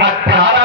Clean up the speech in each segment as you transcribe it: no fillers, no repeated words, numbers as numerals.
18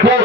2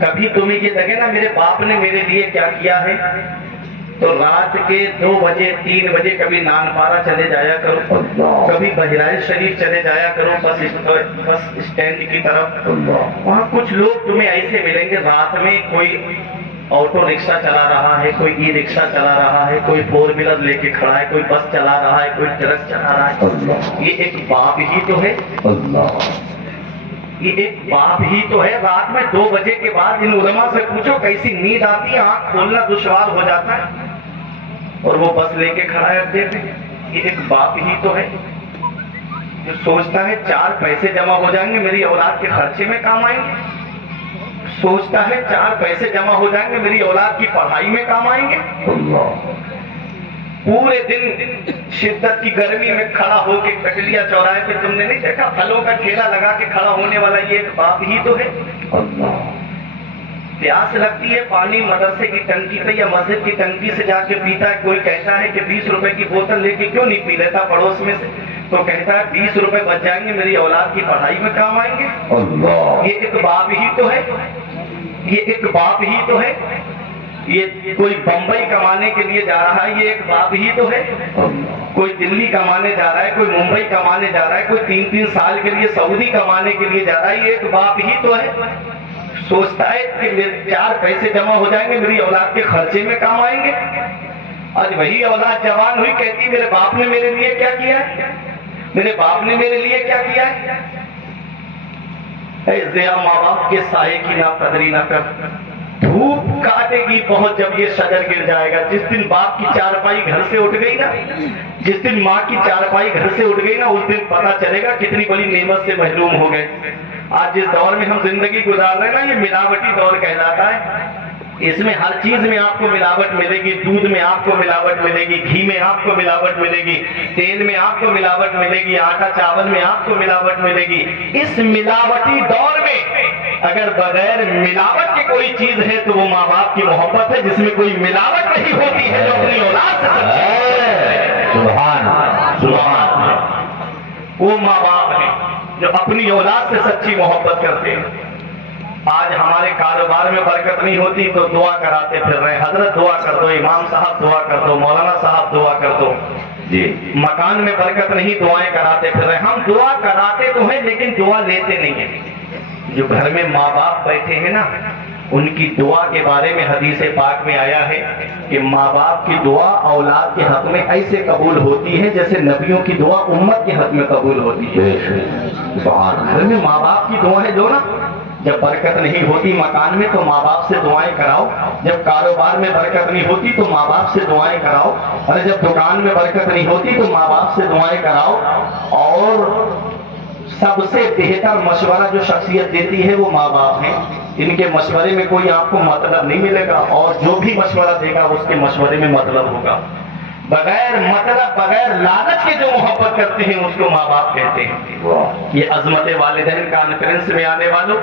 کبھی تمہیں یہ لگے نا میرے باپ نے میرے لیے کیا کیا ہے، تو رات کے 2 بجے 3 بجے کبھی نانپارا چلے جایا کرو، کبھی بہرائچ شریف چلے جایا کرو بس اسٹینڈ کی طرف. وہاں کچھ لوگ تمہیں ایسے ملیں گے، رات میں کوئی آٹو رکشہ چلا رہا ہے، کوئی ای رکشہ چلا رہا ہے، کوئی 4 ویلر لے کے کھڑا ہے، کوئی بس چلا رہا ہے، کوئی ٹرک چلا رہا ہے. یہ ایک باپ ہی تو ہے، یہ ایک باپ ہی تو ہے. رات میں 2 بجے کے بعد ان علماء سے پوچھو کیسی نیند آتی ہے، آنکھ کھولنا دشوار ہو جاتا ہے، اور وہ بس لے کے کھڑا ہے اڈے پہ. یہ ایک باپ ہی تو ہے جو سوچتا ہے 4 پیسے جمع ہو جائیں گے میری اولاد کے خرچے میں کام آئیں گے، سوچتا ہے 4 پیسے جمع ہو جائیں گے میری اولاد کی پڑھائی میں کام آئیں گے. پورے دن شدت کی گرمی میں کھڑا ہو کے کٹلیا چوراہے پہ تم نے نہیں دیکھا پھلوں کا ٹھیلا لگا کے کھڑا ہونے والا یہ ایک باپ ہی تو ہے. پیاس لگتی ہے، پانی مدرسے کی ٹنکی پہ یا مسجد کی ٹنکی سے جا کے پیتا ہے. کوئی کہتا ہے کہ 20 روپے کی بوتل لے کے کیوں نہیں پی لیتا پڑوس میں سے، تو کہتا ہے 20 روپے بچ جائیں گے میری اولاد کی پڑھائی میں کام آئیں گے. یہ ایک باپ ہی تو ہے، یہ ایک باپ ہی تو ہے. یہ کوئی بمبئی کمانے کے لیے جا رہا ہے، یہ ایک باپ ہی تو ہے. کوئی دلی کمانے جا رہا ہے، کوئی ممبئی کمانے جا رہا ہے، کوئی 3 سال کے لیے سعودی کمانے کے لیے جا رہا ہے، یہ ایک باپ ہی تو ہے. سوچتا ہے کہ 4 پیسے جمع ہو جائیں گے میری اولاد کے خرچے میں کام آئیں گے. آج وہی اولاد جوان ہوئی کہتی میرے باپ نے میرے لیے کیا کیا ہے، میرے باپ نے میرے لیے کیا کیا ہے. اے ضیا ماں باپ کے سائے کی نہ قدری نہ کر، دھوپ کاٹے گی بہت جب یہ شجر گر جائے گا. جس دن باپ کی چارپائی گھر سے اٹھ گئی نا، جس دن ماں کی چارپائی گھر سے اٹھ گئی نا، اس دن پتا چلے گا کتنی بڑی نعمت سے محروم ہو گئے. آج جس دور میں ہم زندگی گزار رہے ہیں نا، یہ ملاوٹی دور کہلاتا ہے. اس میں ہر چیز میں آپ کو ملاوٹ ملے گی. دودھ میں آپ کو ملاوٹ ملے گی، گھی میں آپ کو ملاوٹ ملے گی، تیل میں آپ کو ملاوٹ ملے گی، آٹا چاول میں آپ کو ملاوٹ ملے گی. اس ملاوٹی دور میں اگر بغیر ملاوٹ کی کوئی چیز ہے تو وہ ماں باپ کی محبت ہے، جس میں کوئی ملاوٹ نہیں ہوتی ہے، جو اپنی اولاد سے سبحان وہ ماں باپ ہیں جو اپنی اولاد سے سچی محبت کرتے ہیں. آج ہمارے کاروبار میں برکت نہیں ہوتی تو دعا کراتے پھر رہے، حضرت دعا کر دو، امام صاحب دعا کر دو، مولانا صاحب دعا کر دو. جی مکان میں برکت نہیں، دعائیں کراتے پھر رہے. ہم دعا کراتے تو ہیں لیکن دعا لیتے نہیں ہیں. جو گھر میں ماں باپ بیٹھے ہیں نا، ان کی دعا کے بارے میں حدیث پاک میں آیا ہے کہ ماں باپ کی دعا اولاد کے حق میں ایسے قبول ہوتی ہے جیسے نبیوں کی دعا امت کے حق میں قبول ہوتی ہے. گھر میں ماں باپ کی دعائیں جو نا، جب برکت نہیں ہوتی مکان میں تو ماں باپ سے دعائیں کراؤ. جب کاروبار میں برکت نہیں ہوتی تو ماں باپ سے دعائیں کراؤ. اور جب دکان میں برکت نہیں ہوتی تو ماں باپ سے دعائیں کراؤ. اور سب سے بہتر مشورہ جو شخصیت دیتی ہے وہ ماں باپ ہیں. ان کے مشورے میں کوئی آپ کو مطلب نہیں ملے گا، اور جو بھی مشورہ دے گا اس کے مشورے میں مطلب ہوگا. بغیر مطلب بغیر لالچ کے جو محبت کرتے ہیں اس کو ماں باپ کہتے ہیں. یہ عظمت والدین کانفرنس میں آنے والوں،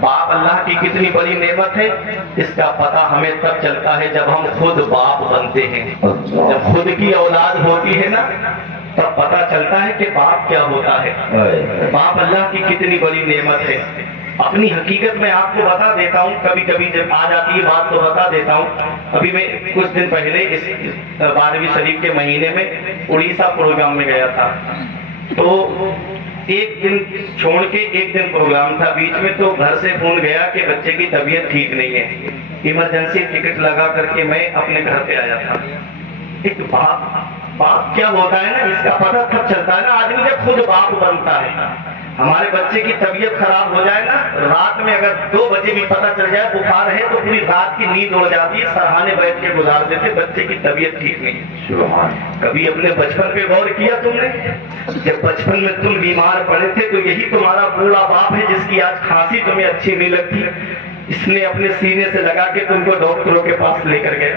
باپ اللہ کی کتنی بڑی نعمت ہے اس کا پتہ ہمیں تب چلتا ہے جب ہم خود باپ بنتے ہیں. جب خود کی اولاد ہوتی ہے نا تب پتہ چلتا ہے کہ باپ کیا ہوتا ہے. باپ اللہ کی کتنی بڑی نعمت ہے. اپنی حقیقت میں آپ کو بتا دیتا ہوں، کبھی کبھی جب آ جاتی ہے بات تو بتا دیتا ہوں. ابھی میں کچھ دن پہلے اس 12ویں شریف کے مہینے میں اڑیسہ پروگرام میں گیا تھا. تو ایک دن چھوڑ کے ایک دن پروگرام تھا بیچ میں، تو گھر سے فون گیا کہ بچے کی طبیعت ٹھیک نہیں ہے. ایمرجنسی ٹکٹ لگا کر کے میں اپنے گھر پہ آیا تھا. ایک باپ کیا ہوتا ہے نا، اس کا پتہ تب چلتا ہے نا آدمی جب خود باپ بنتا ہے. ہمارے بچے کی طبیعت خراب ہو جائے نا، رات میں اگر 2 بجے بھی پتہ چل جائے بخار ہے تو پوری رات کی نیند اڑ جاتی ہے. سرہانے بیٹھ کے گزار دیتے بچے کی طبیعت ٹھیک نہیں ہے. کبھی اپنے بچپن پہ غور کیا تم نے؟ جب بچپن میں تم بیمار پڑے تھے تو یہی تمہارا بوڑھا باپ ہے جس کی آج کھانسی تمہیں اچھی نہیں لگتی. اس نے اپنے سینے سے لگا کے تم کو ڈاکٹروں کے پاس لے کر گیا.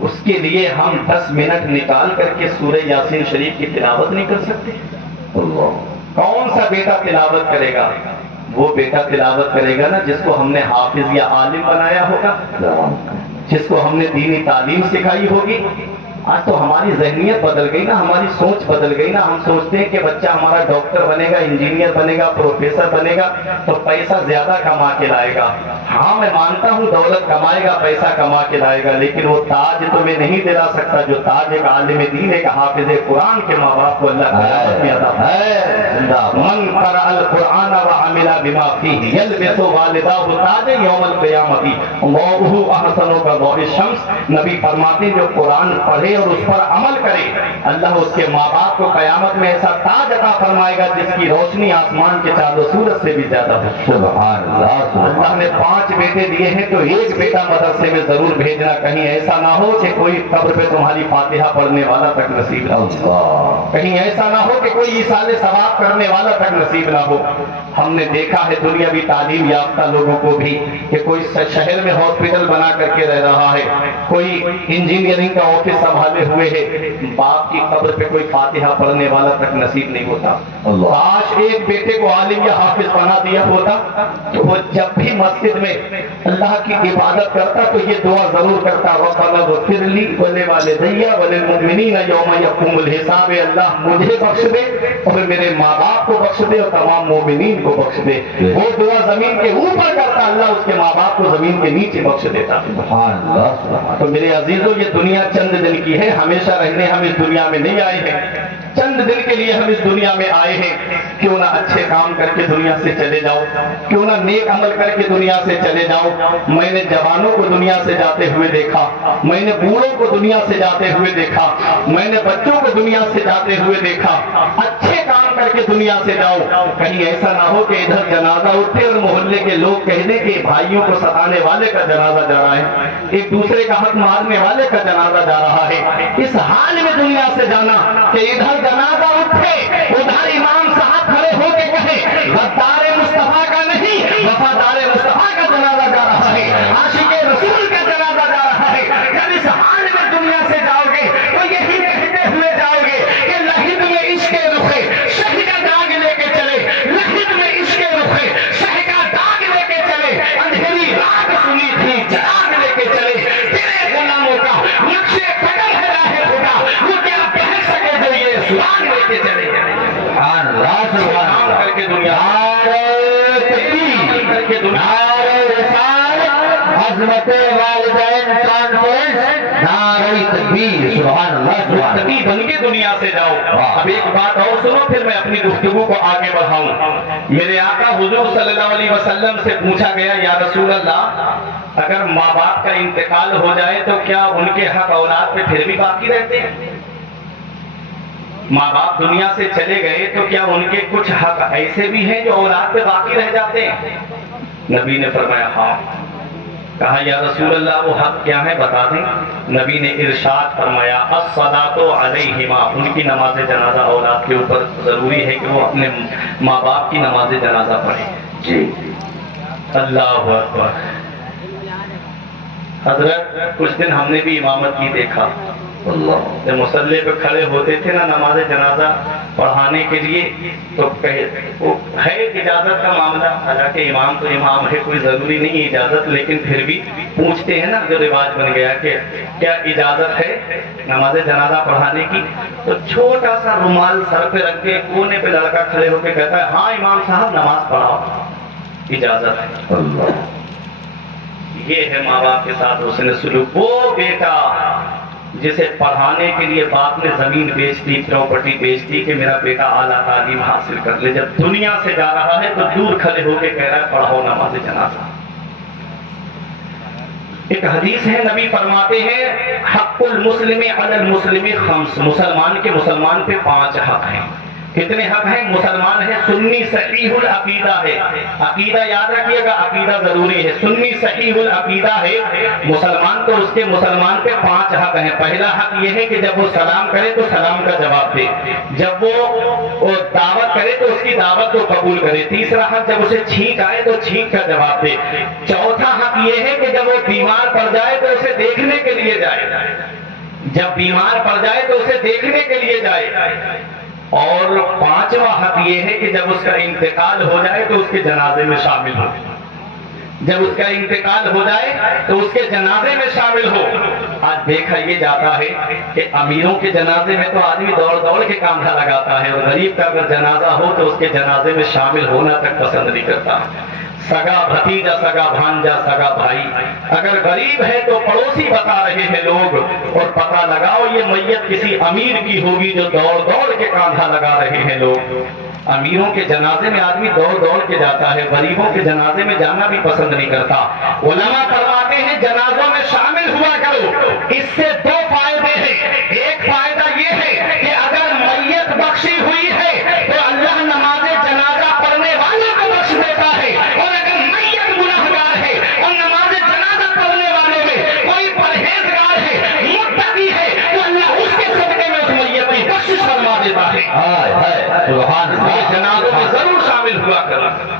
اس کے لیے ہم 10 منٹ نکال کر کے سورہ یاسین شریف کی تلاوت نہیں کر سکتے؟ کون سا بیٹا تلاوت کرے گا؟ وہ بیٹا تلاوت کرے گا نا جس کو ہم نے حافظ یا عالم بنایا ہوگا، جس کو ہم نے دینی تعلیم سکھائی ہوگی۔ آج تو ہماری ذہنیت بدل گئی نا، ہماری سوچ بدل گئی نا۔ ہم سوچتے ہیں کہ بچہ ہمارا ڈاکٹر بنے گا، انجینئر بنے گا، پروفیسر بنے گا تو پیسہ زیادہ کما کے لائے گا۔ ہاں میں مانتا ہوں دولت کمائے گا، پیسہ کما کے لائے گا، لیکن وہ تاج تمہیں نہیں دلا سکتا جو تاج ایک عالم دین، ایک حافظ قرآن کے ماں باپ کو اللہ قیامت میں عطا فرمائے۔ من قرأ القرآن وعمل بما فيه يلبس والداه تاج یوم القیامت ضوءه احسن كضوء الشمس۔ نبی فرماتے جو قرآن پڑھے اور اس پر عمل کرے، اللہ اس کے ماں باپ کو قیامت میں ایسا تاج عطا فرمائے گا جس کی روشنی آسمان کے چاند و سورج سے بھی زیادہ ہے۔ سبحان اللہ۔ اللہ نے 5 بیٹے دیے ہیں تو ایک بیٹا مدرسے میں ضرور بھیجنا، کہیں ایسا نہ ہو کہ کوئی قبر پہ تمہاری فاتحہ پڑھنے والا تک نصیب نہ ہو، کہیں ایسا نہ ہو کہ کوئی ایصال ثواب کرنے والا تک نصیب نہ ہو۔ ہم نے دیکھا ہے دنیاوی تعلیم یافتہ لوگوں کو بھی کہ کوئی شہر میں ہاسپٹل بنا کر کے رہ رہا ہے، کوئی انجینئرنگ کا آفس سنبھالے ہوئے ہے، باپ کی قبر پہ کوئی فاتحہ پڑھنے والا تک نصیب نہیں ہوتا۔ کاش ایک بیٹے کو عالم یا حافظ بنا دیا ہوتا تو وہ جب بھی مسجد میں اللہ کی عبادت کرتا تو یہ دعا ضرور کرتا، ربنا اغفر لی ولوالدی وللمؤمنین یوم یقوم الحساب۔ اللہ مجھے بخش دے اور میرے ماں باپ کو بخش دے اور تمام مومنین کو بخش دے۔ وہ دعا زمین کے اوپر کرتا، اللہ اس کے ماں باپ کو زمین کے نیچے بخش دیتا۔ سبحان اللہ۔ تو میرے عزیزوں یہ دنیا چند دن کی ہے، ہمیشہ رہنے ہم اس دنیا میں نہیں آئے ہیں، چند دن کے لیے ہم اس دنیا میں آئے ہیں۔ کیوں نہ اچھے کام کر کے دنیا سے چلے جاؤ، کیوں نہ نیک عمل کر کے دنیا سے چلے جاؤ۔ میں نے جوانوں کو دنیا سے جاتے ہوئے دیکھا، میں نے بوڑھوں کو دنیا سے جاتے ہوئے دیکھا، میں نے بچوں کو دنیا سے جاتے ہوئے دیکھا۔ اچھے کام کر کے دنیا سے جاؤ، کہیں ایسا نہ ہو کہ ادھر جنازہ اٹھے اور محلے کے لوگ کہہ دیں کہ بھائیوں کو ستانے والے کا جنازہ جا رہا ہے، ایک دوسرے کا حق مارنے والے کا جنازہ جا رہا ہے۔ اس حال میں دنیا سے جانا کہ ادھر جنازہ اٹھے، ادھر امام صاحب کھڑے ہو کے کہے غدار مصطفیٰ کا نہیں وفادار مصطفیٰ کا جنازہ جا رہا ہے، عاشق رسول کا جنازہ جا رہا ہے۔ جب اس حال میں دنیا سے جاؤ گے تو یہی کہتے ہوئے جاؤ گے کہ لہد میں عشق رخ شہ کا داغ لے کے چلے، لہد میں عشق رخ شہ کا داغ لے کے چلے، اندھیری رات سنی تھی چراغ لے کے چلے، تیرے غلاموں کا نقش قدم ہے راہ خدا، وہ کیا کہہ سکے جو یہ سراغ لے کے چلے۔ سبحان اللہ۔ سبحان اللہ۔ کر کے دنیا کر کے نعرہ رسالت، عظمت والدین کانفرنس، نعرہ تکبیر۔ سبحان اللہ۔ سبحان نبی بن کے دنیا سے جاؤ۔ اب ایک بات اور سنو پھر میں اپنی گفتگو کو آگے بڑھاؤں۔ میرے آقا حضور صلی اللہ علیہ وسلم سے پوچھا گیا یا رسول اللہ اگر ماں باپ کا انتقال ہو جائے تو کیا ان کے حق اولاد پہ پھر بھی باقی رہتے ہیں؟ ماں باپ دنیا سے چلے گئے تو کیا ان کے کچھ حق ایسے بھی ہیں جو اولاد پہ باقی رہ جاتے ہیں؟ نبی نے فرمایا ہاں۔ کہا یا رسول اللہ وہ حق کیا ہے بتا دیں؟ نبی نے ارشاد فرمایا الصلاۃ علیہما، ان کی نماز جنازہ اولاد کے اوپر ضروری ہے کہ وہ اپنے ماں باپ کی نماز جنازہ پڑھیں۔ جی اللہ اکبر۔ حضرت کچھ دن ہم نے بھی امامت کی دیکھا، اللہ۔ جب مصلی پہ کھڑے ہوتے تھے نا نماز جنازہ پڑھانے کے لیے تو وہ ہے اجازت کا معاملہ، حالانکہ امام تو امام ہے، کوئی ضروری نہیں اجازت، لیکن پھر بھی پوچھتے ہیں نا، جو رواج بن گیا کہ کیا اجازت ہے نماز جنازہ پڑھانے کی، تو چھوٹا سا رومال سر پہ رکھ کے کونے پہ لڑکا کھڑے ہو کے کہتا ہے ہاں امام صاحب نماز پڑھاؤ، اجازت ہے۔ اللہ۔ یہ ہے ماں باپ کے ساتھ حسن سلوک۔ وہ بیٹا جسے پڑھانے کے لیے باپ نے زمین بیچ دی، پراپرٹی بیچ دی کہ میرا بیٹا اعلیٰ تعلیم حاصل کر لے، جب دنیا سے جا رہا ہے تو دور کھڑے ہو کے کہہ رہا ہے پڑھاؤ نماز جنازہ۔ ایک حدیث ہے نبی فرماتے ہیں حق المسلم علی المسلم خمس، مسلمان کے مسلمان پہ 5 حق ہیں۔ کتنے حق ہیں؟ مسلمان ہے، سنی صحیح العقیدہ ہے، عقیدہ یاد رکھیے گا، عقیدہ ضروری ہے، سنی صحیح العقیدہ ہے مسلمان، تو اس کے مسلمان پہ 5 حق ہیں۔ پہلا حق یہ ہے کہ جب وہ سلام کرے تو سلام کا جواب دے، جب وہ دعوت کرے تو اس کی دعوت کو قبول کرے، تیسرا حق جب اسے چھینک آئے تو چھینک کا جواب دے، چوتھا حق یہ ہے کہ جب وہ بیمار پڑ جائے تو اسے دیکھنے کے لیے جائے، جب بیمار پڑ جائے تو اسے دیکھنے کے لیے جائے، اور 5واں حق یہ ہے کہ جب اس کا انتقال ہو جائے تو اس کے جنازے میں شامل ہو، جب اس کا انتقال ہو جائے تو اس کے جنازے میں شامل ہو۔ آج دیکھا یہ جاتا ہے کہ امیروں کے جنازے میں تو آدمی دوڑ دوڑ کے کاندھا لگاتا ہے، اور غریب کا اگر جنازہ ہو تو اس کے جنازے میں شامل ہونا تک پسند نہیں کرتا۔ سگا بھتیجا، سگا بھانجا، سگا بھائی، اگر غریب ہے تو پڑوسی بتا رہے ہیں لوگ، اور پتہ لگاؤ یہ میت کسی امیر کی ہوگی جو دوڑ دوڑ کے کاندھا لگا رہے ہیں لوگ۔ امیروں کے جنازے میں آدمی دوڑ دوڑ کے جاتا ہے، غریبوں کے جنازے میں جانا بھی پسند نہیں کرتا۔ علماء فرماتے ہیں جنازوں میں شامل ہوا کرو، اس سے 2 فائدے ہیں۔ ایک فائدہ یہ ہے کہ اگر میت بخشی ہوئی ہے تو اللہ نماز جنازہ پڑھنے والوں کو بخش دیتا ہے، اور اگر میت گناہگار ہے اور نماز جنازہ پڑھنے والوں میں کوئی پرہیزگار ہے، متقی ہے، تو اللہ اس کے صدقے میں اس میت کی بخشش فرما دیتا ہے۔ سبحان اللہ۔ جنازوں میں ضرور شامل ہوا کرنا،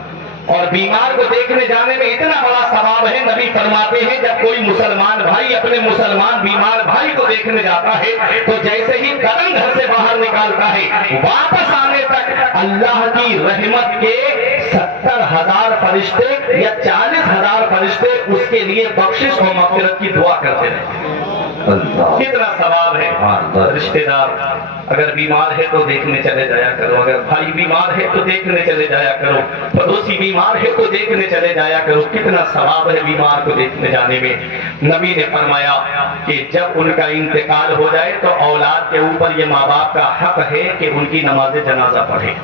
اور بیمار کو دیکھنے جانے میں اتنا بڑا ثواب ہے، نبی فرماتے ہیں جب کوئی مسلمان بھائی اپنے مسلمان بیمار بھائی کو دیکھنے جاتا ہے تو جیسے ہی قدم گھر سے باہر نکالتا ہے، واپس آنے تک اللہ کی رحمت کے 70,000 فرشتے یا 40,000 فرشتے اس کے لیے بخشش و مغفرت کی دعا کرتے رہتے ہیں۔ کتنا ثواب ہے۔ رشتہ دار اگر بیمار ہے تو دیکھنے چلے جایا کرو، اگر بھائی بیمار ہے تو دیکھنے چلے جایا کرو، پڑوسی بیمار ہے تو دیکھنے چلے جایا کرو، کتنا ثواب ہے بیمار کو دیکھنے جانے میں۔ نبی نے فرمایا کہ جب ان کا انتقال ہو جائے تو اولاد کے اوپر یہ ماں باپ کا حق ہے کہ ان کی نماز جنازہ پڑھے۔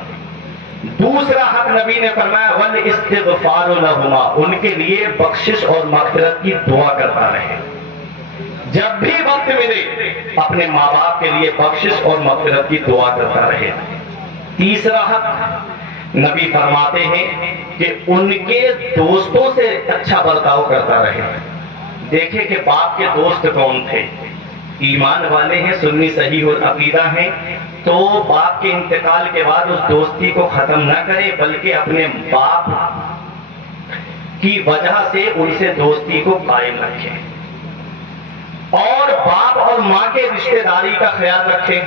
دوسرا حق نبی نے فرمایا والاستغفار لہما، ان کے لیے بخشش اور مغفرت کی دعا کرتا رہے، جب بھی وقت ملے اپنے ماں باپ کے لیے بخشش اور مغفرت کی دعا کرتا رہے۔ تیسرا حق نبی فرماتے ہیں کہ ان کے دوستوں سے اچھا برتاؤ کرتا رہے۔ دیکھیں کہ باپ کے دوست کون تھے، ایمان والے ہیں، سنی صحیح اور عقیدہ ہیں، تو باپ کے انتقال کے بعد اس دوستی کو ختم نہ کرے، بلکہ اپنے باپ کی وجہ سے ان سے دوستی کو قائم رکھے، اور باپ اور ماں کے رشتہ داری کا خیال رکھے۔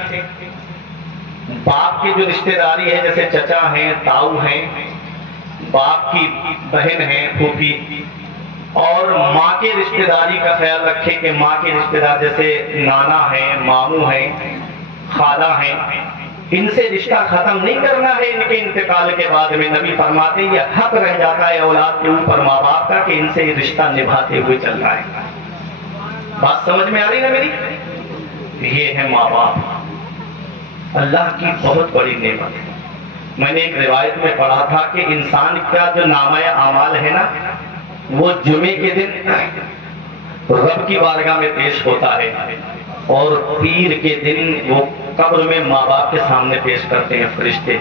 باپ کی جو رشتہ داری ہے جیسے چچا ہیں، تاؤ ہیں، باپ کی بہن ہیں، پھوپھی، اور ماں کے رشتہ داری کا خیال رکھے کہ ماں کے رشتہ دار جیسے نانا ہیں، ماموں ہیں، خالہ ہیں، ان سے رشتہ ختم نہیں کرنا ہے ان کے انتقال کے بعد میں۔ نبی فرماتے ہیں یہ حق رہ جاتا ہے اولاد کے اوپر ماں باپ کا کہ ان سے یہ رشتہ نبھاتے ہوئے چل رہا ہے۔ بات سمجھ میں آ رہی نا میری؟ یہ ہے ماں باپ، اللہ کی بہت بڑی نعمت ہے۔ میں نے ایک روایت میں پڑھا تھا کہ انسان کا جو نامہ اعمال ہے نا، وہ جمعے کے دن رب کی بارگاہ میں پیش ہوتا ہے، اور پیر کے دن وہ قبر میں ماں باپ کے سامنے پیش کرتے ہیں فرشتے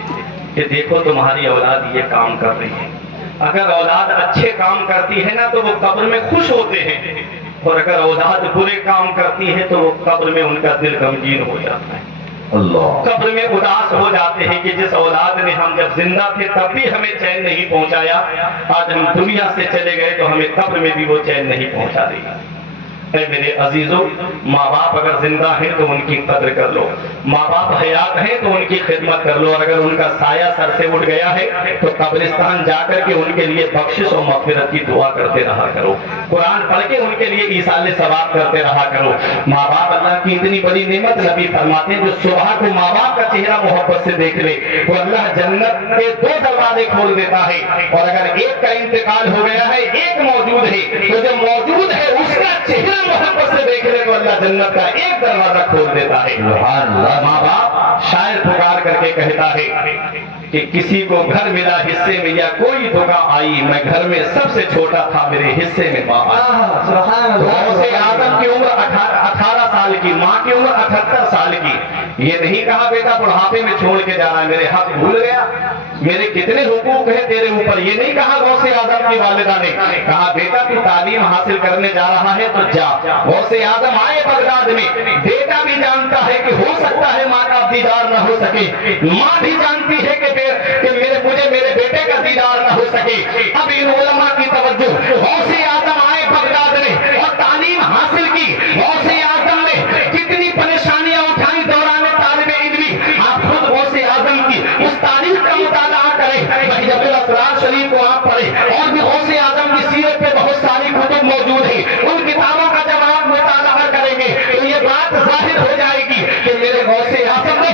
کہ دیکھو تمہاری اولاد یہ کام کر رہی ہے۔ اگر اولاد اچھے کام کرتی ہے نا تو وہ قبر میں خوش ہوتے ہیں، اور اگر اولاد برے کام کرتی ہے تو وہ قبر میں ان کا دل غمگین ہو جاتا ہے، قبر میں اداس ہو جاتے ہیں کہ جس اولاد نے ہم جب زندہ تھے تب بھی ہمیں چین نہیں پہنچایا، آج ہم دنیا سے چلے گئے تو ہمیں قبر میں بھی وہ چین نہیں پہنچا دے گا۔ اے میرے عزیزوں، ماں باپ اگر زندہ ہیں تو ان کی قدر کر لو، ماں باپ حیات ہیں تو ان کی خدمت کر لو، اور اگر ان کا سایہ سر سے اٹھ گیا ہے تو قبرستان جا کر کے ان کے لیے بخشش اور مغفرت کی دعا کرتے رہا کرو، قرآن پڑھ کے ان کے لیے ایصال ثواب کرتے رہا کرو۔ ماں باپ اللہ کی اتنی بڑی نعمت، نبی فرماتے ہیں جو صبح کو ماں باپ کا چہرہ محبت سے دیکھ لے تو اللہ جنت کے 2 دروازے کھول دیتا ہے، اور اگر ایک کا انتقال ہو گیا ہے ایک موجود ہے تو جو موجود ہے اس کا چہرہ محبت سے دیکھ لے تو اللہ جنت کا 1 دروازہ کھول دیتا ہے۔ ماں باپ شاعر پکار کر کے کہتا ہے کہ کسی کو گھر ملا حصے میں یا کوئی دھوکہ آئی، میں گھر میں سب سے چھوٹا تھا، میرے حصے میں ماں آئی۔ غوث اعظم کی عمر 18 سال کی، ماں کی عمر 78 سال کی. یہ نہیں کہا بیٹا بڑھاپے میں چھوڑ کے جانا ہے، میرے حق بھول گیا، میرے کتنے حقوق ہیں تیرے اوپر. یہ نہیں کہا غوث اعظم کی والدہ نے، کہا بیٹا تو تعلیم حاصل کرنے جا رہا ہے تو جا. غوث اعظم آئے بغداد میں. بیٹا بھی جانتا ہے کہ ہو سکتا ہے ماں کا دیدار نہ ہو سکے، ماں بھی جانتی ہے کہ مجھے میرے بیٹے کا دیدار نہ ہو سکے. اب ان علماء کی توجہ، غوث اعظم آئے بغداد میں اور تعلیم حاصل کی. غوث اعظم نے کتنی پریشانیاں اٹھائی دوران طالب علمی. آپ خود غوث اعظم کی اس تاریخ کا مطالعہ کریں، بحیرۃ الاسرار شریف کو آپ پڑھیں، اور بھی غوث اعظم کی سیرت پہ بہت ساری کتب موجود ہیں. ان کتابوں کا جب آپ مطالعہ کریں گے تو یہ بات ظاہر ہو جائے گی کہ میرے غوث اعظم نے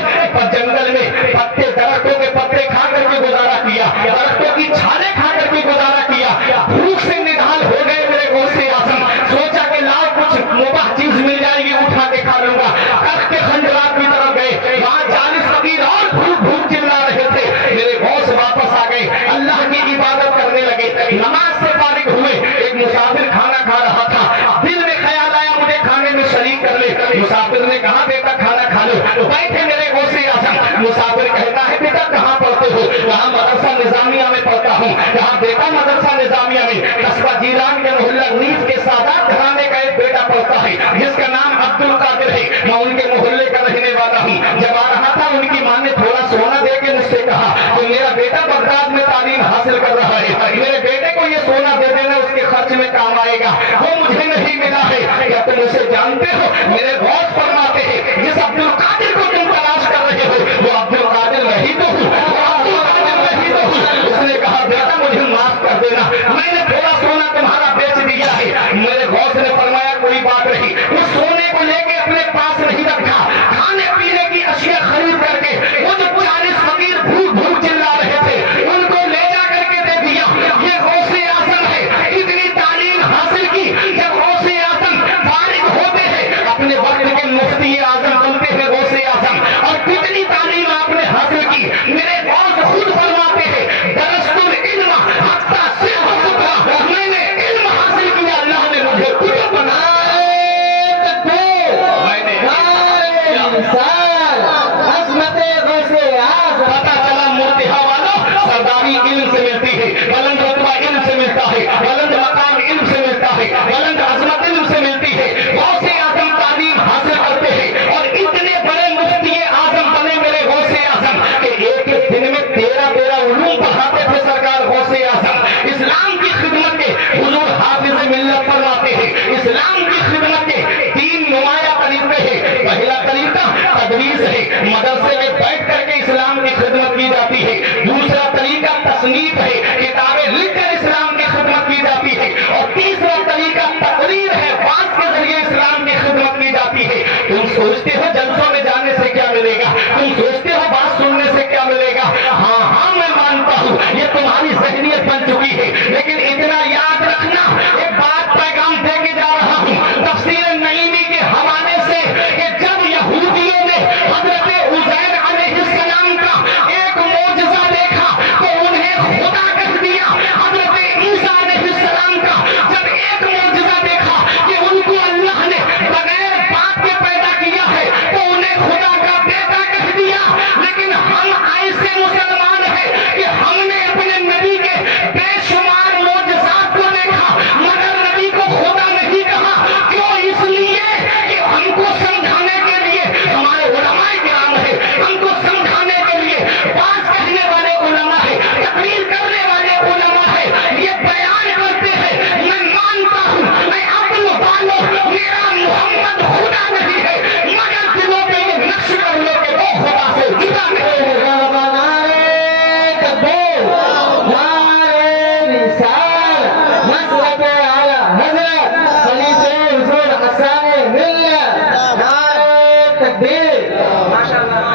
جنگل میں پتے، درختوں کے پتے کھا کر کے گزارا کیا، درختوں کی چھالیں کھا کر کے گزارا کیا. بھوک سے نڈھال ہو گئے میرے غوث اعظم. سوچا کہ لاؤ کچھ مباح چیز مل جائے گی، اٹھا کے کھا لوں گا. درخت کے خنجرات کی طرف گئے، وہاں 40 فقیر اور بھوک بھوک چلا رہے تھے. میرے غوث واپس آ گئے، اللہ کی عبادت کرنے لگے، نماز سے فارغ ہوئے. ایک مسافر کھانا کھا رہا تھا، دل میں خیال آیا مجھے کھانے میں شریک کر لے. مسافر نے کہا بیٹا کھانا کھا لو. بیٹھے میرے غوث اعظم. مسافر کہتا ہے بیٹا کہاں پڑھتے ہو؟ کہاں مدرسہ نظامیہ میں پڑھتا ہوں. کہاں بیٹا مدرسہ نظامیہ میں؟ قصبہ جیلان کے محلہ نیز کے سادات گھرانے کا ایک بیٹا پڑھتا ہے جس کا نام عبد القادر ہے، میں ان کے محلے کا رہنے والا ہوں. جب آ رہا تھا ان کی ماں نے تھوڑا سونا دے کے مجھ سے کہا کہ میرا بیٹا بغداد میں تعلیم حاصل کر رہا ہے، میرے بیٹے کو یہ سونا دے دینا، اس کے خرچ میں کام آئے گا. وہ مجھے نہیں ملا ہے. کیا تم اسے جانتے ہو؟ میرے غوث فرماتے ہیں جس عبد القادر کو تم تلاش کر رہے ہو وہ عبد القادر وہی تو ہوں، وہ عبد القادر وہی تو ہوں. اس نے کہا بیٹا مجھے معاف کر دینا، میں نے تھوڑا سونا تمہارا بیچ دیا ہے. میرے غوث نے فرمایا کوئی بات نہیں. اس سونے کو لے کے اپنے پاس نہیں رکھا، کھانے پینے کی اشیاء خرید کر کے وہ جو 40 فقیر بھوک بھوک چلا رہے تھے ان کو لے جا کر کے دے دیا. یہ غوث اعظم ہے. اتنی تعلیم حاصل کی. جب غوث اعظم فارغ ہوتے ہیں اپنے وقت کے مفتی اعظم بنتے ہیں غوث اعظم. اور کتنی تعلیم آپ نے حاصل کی. میرے غوث خود فرماتے ہیں درست العلم حتی صرف خطرہ، میں نے علم حاصل کیا، اللہ نے مجھے کتب بنایا. پتا چلا مرتہا والا سرداری علم سے ملتی ہے، بلند رتبہ علم سے ملتا ہے، بلند مقام علم سے ملتا ہے، بلند عظمت علم سے ملتی ہے. غوث اعظم تعلیم حاصل کرتے ہیں اور اتنے بڑے مفتی اعظم بنے میرے غوث اعظم کہ ایک ایک دن میں 13 علوم پڑھاتے تھے سرکار غوث اعظم. اسلام کی خدمت کے حضور حافظ ملت فرماتے ہیں اسلام کی خدمت کے 3 نمایاں طریقے ہیں. پہلا طریقہ تدریس ہے، مدرسے میں بیٹھ کر کے اسلام کی خدمت کی جاتی ہے. دوسرا طریقہ تصنیف ہے، کتابیں لکھ کر اسلام کی خدمت کی جاتی ہے. اور تیسرا طریقہ تقریر ہے، بات کے ذریعے اسلام کی خدمت کی جاتی ہے. تم سوچتے ہو جلسوں میں جانے سے کیا ملے گا، تم سوچتے ہو بات سننے سے کیا ملے گا. ہاں میں مانتا ہوں یہ تمہاری ذہنیت بن چکی ہے، لیکن اتنا یاد رکھنا ایک بات پیغام دے کے جا رہا ہوں تفسیر نعیمی کے حوالے سے کہ جب یہودیوں نے حضرت عزیر علیہ السلام کا ایک معجزہ دیکھا تو انہیں خدا کہہ دیا. حضرت عیسیٰ علیہ السلام کا جب ایک معجزہ دیکھا کہ ان کو اللہ نے بغیر باپ کے پیدا کیا ہے تو انہیں خدا کا بیٹا کہہ دیا. لیکن ہم ایسے مسلمان ہیں کہ ہم نے اپنے نبی کے بے شمار معجزات کو دیکھا مگر نبی کو خدا نہیں کہا. کیوں؟ اس لیے کہ ہم کو سمجھانے کے لیے ہمارے علماء کرام ہیں، ہم کو سمجھانے کے لیے بات کہنے والے علماء ہیں، تقریر کرنے والے علماء ہیں. یہ بیان کرتے ہیں میں مانتا ہوں میں اپنے والوں میرا محمد خدا نہیں ہے مگر دلوں پہ یہ نقش کر لو کہ وہ خدا سے جدا نہیں ہے.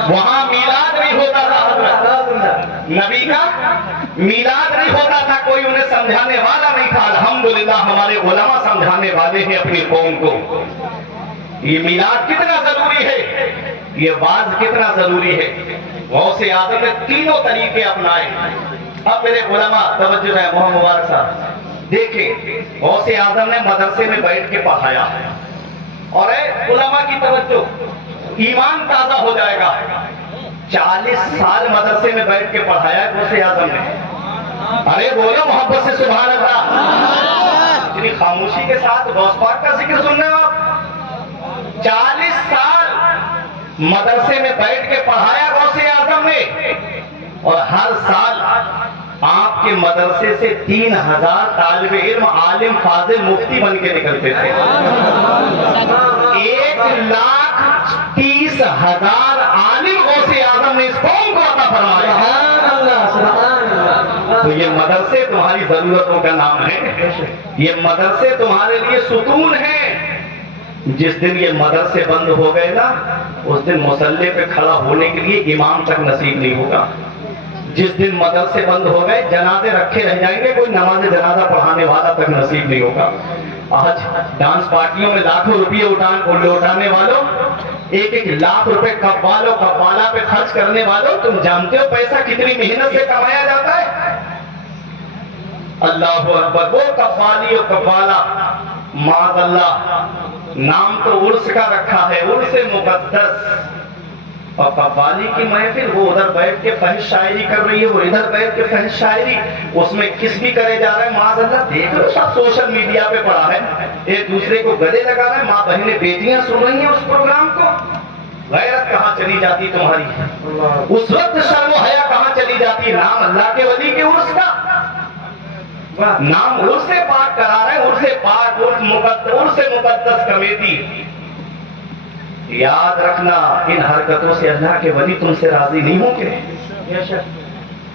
وہاں میلاد نہیں ہوتا تھا، حضرت نبی کا میلاد نہیں ہوتا تھا، کوئی انہیں سمجھانے والا نہیں تھا. الحمدللہ ہمارے علماء سمجھانے والے ہیں اپنی قوم کو. یہ میلاد کتنا ضروری ہے، یہ واز کتنا ضروری ہے. غوث اعظم نے تینوں طریقے اپنائے. اب میرے علماء توجہ ہے، محمد مبارک صاحب دیکھیں غوث اعظم نے مدرسے میں بیٹھ کے پڑھایا اور اے علماء کی توجہ، ایمان تازہ ہو جائے گا۔ 40 سال مدرسے میں بیٹھ کے پڑھایا ہے غوث اعظم نے۔ ارے بولو محبت سے سبحان اللہ۔ اتنی خاموشی کے ساتھ غوث پاک کا ذکر سن رہے ہو آپ؟ 40 سال مدرسے میں بیٹھ کے پڑھایا غوث اعظم نے، اور ہر سال آپ کے مدرسے سے 3000 طالب علم عالم فاضل مفتی بن کے نکلتے تھے۔ 1,30,000 عالم غوث اعظم نے اس قوم کو عطا فرمایا۔ تو یہ مدرسے تمہاری ضرورتوں کا نام ہے، یہ مدرسے تمہارے لیے ستون ہیں۔ جس دن یہ مدرسے بند ہو گئے نا، اس دن مصلی پہ کھڑا ہونے کے لیے امام تک نصیب نہیں ہوگا۔ جس دن مدرسے بند ہو گئے جنازے رکھے رہ جائیں گے، کوئی نماز جنازہ پڑھانے والا تک نصیب نہیں ہوگا۔ آج ڈانس پارٹیوں میں لاکھوں روپیے اٹھانے والوں، 1-1 لاکھ روپے قوالوں قوالا پہ خرچ کرنے والوں، تم جانتے ہو پیسہ کتنی محنت سے کمایا جاتا ہے؟ اللہ اکبر۔ وہ قوالی اور قوالا معاذ اللہ، نام تو عرس کا رکھا ہے، عرس مقدس، اور قوالی کی محفل، وہ ادھر بیٹھ کے فحش شاعری کر رہی ہے، وہ ادھر بیٹھ کے فحش شاعری، اس میں کس بھی کرے جا رہا ہے معاذ اللہ۔ دیکھ لو سب سوشل میڈیا پہ پڑا ہے، ایک دوسرے کو گلے لگا رہے ہیں، ماں بہنیں بیٹیاں سن رہی ہیں اس پروگرام کو۔ غیرت کہاں چلی جاتی تمہاری؟ اس وقت شرم و حیا کہاں چلی جاتی؟ نام اللہ کے ولی کے عرس کا، نام عرس پاک کرا رہے ہیں، عرس پاک، عرس مقدس کمیٹی۔ یاد رکھنا ان حرکتوں سے اللہ کے ولی تم سے راضی نہیں ہوں گے۔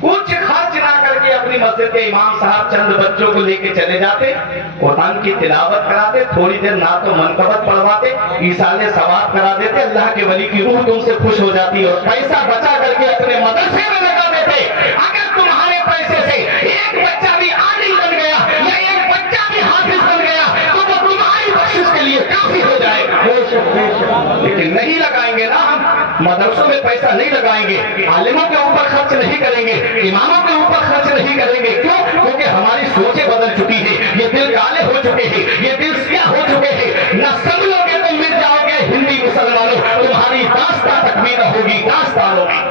کچھ خرچ نہ کر کے اپنی مسجد کے امام صاحب چند بچوں کو لے کے چلے جاتے، قرآن کی تلاوت کراتے، تھوڑی دیر نعت و منقبت پڑھواتے، ایصال ثواب کرا دیتے، اللہ کے ولی کی روح تم سے خوش ہو جاتی اور پیسہ بچا کر کے اپنے مدرسے میں لگا دیتے۔ اگر تمہارے پیسے سے ایک بچہ بھی عالم بن گیا یا ایک بچہ بھی حافظ بن گیا تو وہ تمہاری بخشش کے لیے کافی ہو جائے گا۔ لیکن نہیں لگائیں گے نا، ہم مدرسوں میں پیسہ نہیں لگائیں گے، عالموں کے اوپر خرچ نہیں کریں گے، اماموں کے اوپر خرچ نہیں کریں گے۔ کیوں؟ کیونکہ ہماری سوچیں بدل چکی ہیں، یہ دل کالے ہو چکے ہیں، یہ دل سیاہ ہو چکے ہیں۔ نہ سمجھو کہ تم مل جاؤ گے ہندی مسلمانوں، تمہاری داستان تکمیل ہوگی، داستان ہوگی۔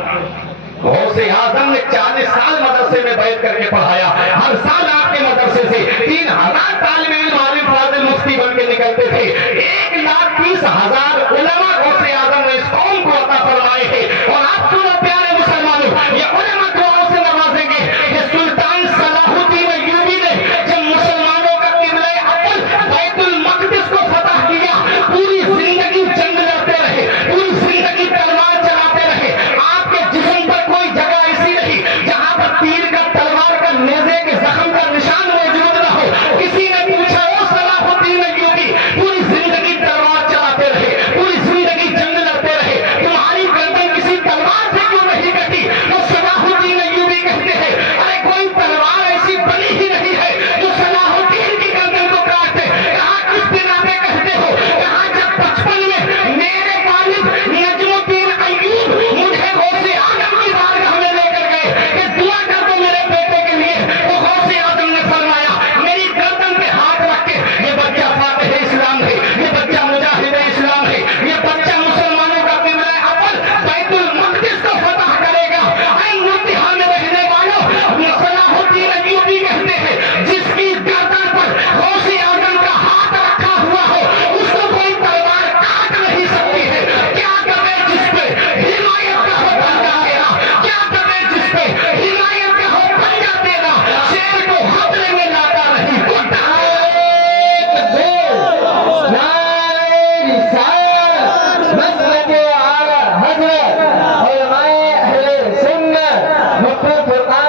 غوث اعظم نے 40 سال مدرسے میں بیٹھ کر کے پڑھایا، ہر سال آپ کے مدرسے سے 3000 طالب علم عالم فاضل مفتی بن کے نکلتے تھے۔ 1,30,000 علماء غوث اعظم نے اس قوم کو عطا فرمائے تھے۔ اور آپ سنو پیارے مسلمانوں، یہ علماء دعاؤں سے نوازیں گے کہ سلطان صلاح الدین ایوبی نے جب مسلمانوں کا قبلہ اول بیت المقدس کو فتح کیا، پوری زندگی جنگ لڑتے رہے، پوری زندگی تلوار چلاتے رہے۔ آپ کے جسم پر کوئی جگہ ایسی نہیں جہاں پر تیر کا، تلوار کا، نیزے کے زخم کا نشان موجود نہ ہو۔ کسی نے پوچھا او صلاح الدین ایوبی، پوری زندگی تلوار چلاتے رہے، پوری زندگی جنگ لڑتے رہے، تمہاری گردن کسی تلوار سے کیوں نہیں کٹی؟ تو صلاح الدین ایوبی کہتے ہیں ارے کوئی تلوار ایسی بنی ہی نہیں ہے جو صلاح الدین کی گردن کو کاٹ دے۔ کہاں کس بنا پہ کہتے ہو؟ کہاں جب بچپن میں میرے والد نجم الدین ایوب مجھے غوث اعظم کی بارگاہ میں لے کر گئے کہ دعا کر دو میرے بیٹے کے لیے، تو غوث اعظم نے فرمایا میری گردن پہ ہاتھ رکھ کے یہ بچہ فاتح اسلام ہے، یہ بچہ مجاہد اسلام ہے، یہ بچہ مسلمانوں کا قبلہ اول بیت المقدس کو فتح کرے گا۔ اے مرتہا میں رہنے والوں، صلاح الدین ایوبی کہتے ہیں جس کی گردن پر غوث اعظم کا ہاتھ رکھا ہوا ہو اس کو کوئی تلوار کاٹ نہیں سکتی ہے۔ کیا کرے جس پہ ہدایت کا ہو پنجہ تیرا، کیا کرے جس پہ ہدایت کا ہو پنجہ تیرا، شیر کو خطرے میں لاتا نہیں۔ نعرہ رسالت